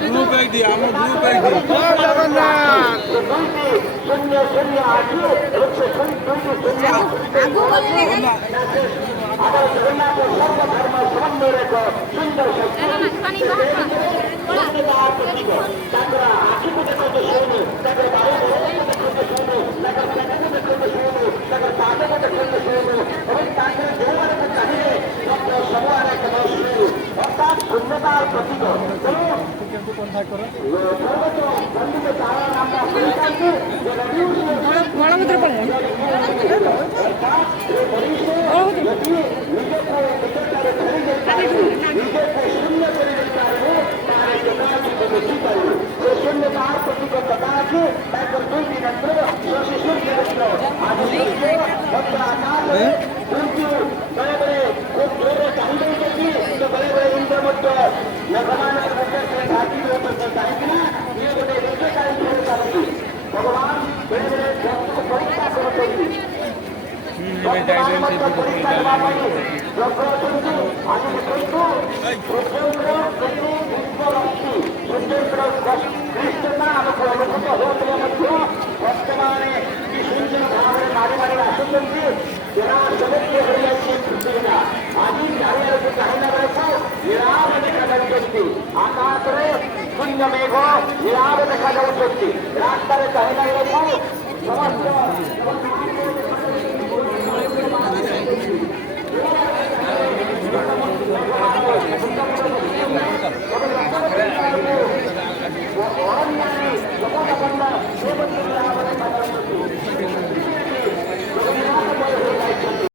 group এক দি শূন্যতার প্রতীক শূন্যতার প্রতীকতা আছে তারপর 2 দিন অন্তর শশী সূর্য बड़े बड़े खूब जोर चाहिए तो बड़े बड़े इंद्र मध्य भगवान ये गोटे निजे कार्य चलती भगवान बड़े बड़े भक्त को परीक्षा करते वर्तमान मारी मारी आसुच्च समस्या आज चारिड़क चाहला बेलू निराम देखा आकाश शून्य मेघ निराम देखा रास्तार चाहला बेलू समस्त